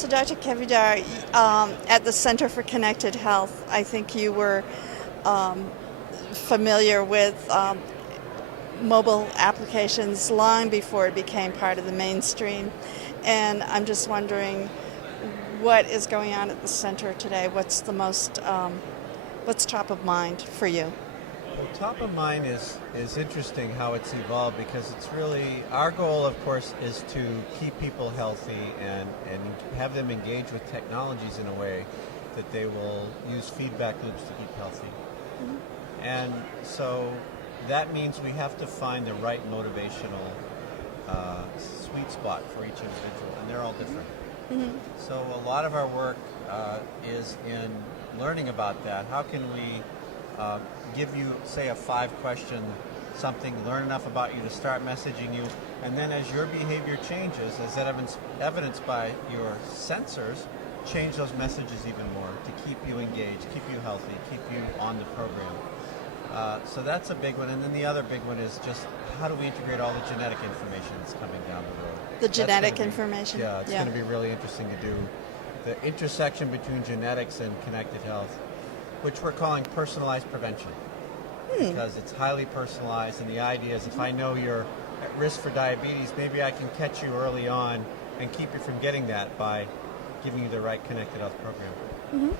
So, Dr. Kvedar, at the Center for Connected Health, I think you were um, familiar with mobile applications long before it became part of the mainstream. And I'm just wondering what is going on at the center today? What's top of mind for you? Well, top of mind is interesting how it's evolved, because it's really our goal, of course, is to keep people healthy and have them engage with technologies in a way that they will use feedback loops to keep healthy. Mm-hmm. And so that means we have to find the right motivational sweet spot for each individual, and they're all different. Mm-hmm. So a lot of our work is in learning about that. How can we give you, say, a 5-question something, learn enough about you to start messaging you, and then as your behavior changes, as evidenced by your sensors, change those messages even more to keep you engaged, keep you healthy, keep you on the program. So that's a big one. And then the other big one is just how do we integrate all the genetic information that's coming down the road? The genetic information? Yeah, it's going to be really interesting to do the intersection between genetics and connected health, which we're calling personalized prevention, because it's highly personalized. And the idea is if I know you're at risk for diabetes, maybe I can catch you early on and keep you from getting that by giving you the right connected health program. Mm-hmm.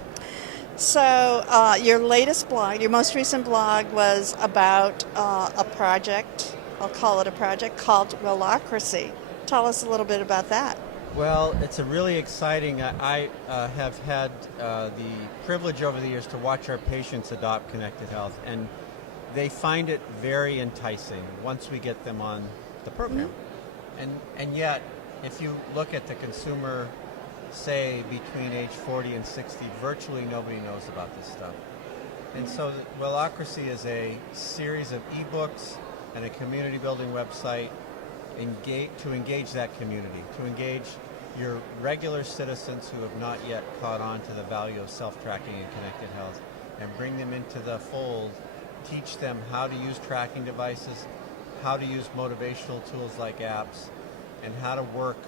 So your latest blog, your most recent blog, was about a project, I'll call it a project, called Wellocracy. Tell us a little bit about that. Well, it's a really exciting. I have had the privilege over the years to watch our patients adopt connected health, and they find it very enticing once we get them on the program. Mm-hmm. And yet, if you look at the consumer, say between age 40 and 60, virtually nobody knows about this stuff. And so Wellocracy is a series of ebooks and a community building website to engage that community, to engage your regular citizens who have not yet caught on to the value of self-tracking and connected health, and bring them into the fold, teach them how to use tracking devices, how to use motivational tools like apps, and how to work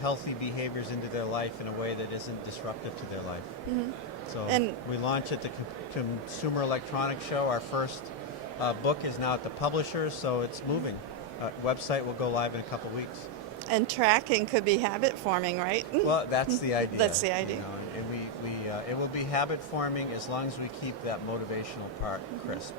healthy behaviors into their life in a way that isn't disruptive to their life. Mm-hmm. So we launch at the Consumer Electronics Show. Our first book is now at the publishers, so it's moving. Website will go live in a couple weeks. And tracking could be habit forming, right? Well, that's the idea. That's the idea. You know, and it will be habit forming as long as we keep that motivational part crisp.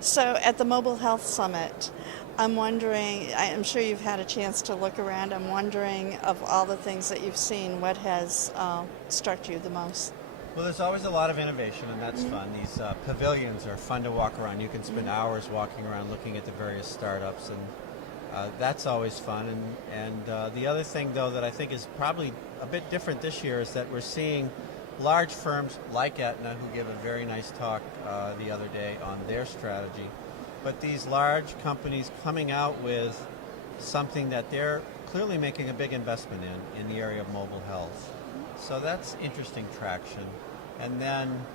So at the Mobile Health Summit, I'm wondering, I'm sure you've had a chance to look around, I'm wondering, of all the things that you've seen, what has struck you the most? Well, there's always a lot of innovation, and that's fun. These pavilions are fun to walk around. You can spend hours walking around looking at the various startups, and that's always fun. And the other thing, though, that I think is probably a bit different this year is that we're seeing large firms like Aetna, who gave a very nice talk the other day on their strategy, but these large companies coming out with something that they're clearly making a big investment in the area of mobile health. So that's interesting traction. And then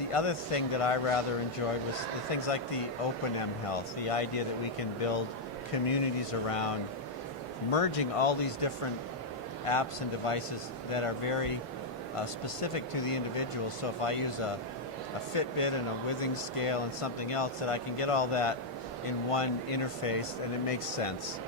the other thing that I rather enjoyed was the things like the open mHealth, the idea that we can build communities around merging all these different apps and devices that are very specific to the individual. So if I use a Fitbit and a Withing scale and something else, that I can get all that in one interface, and it makes sense.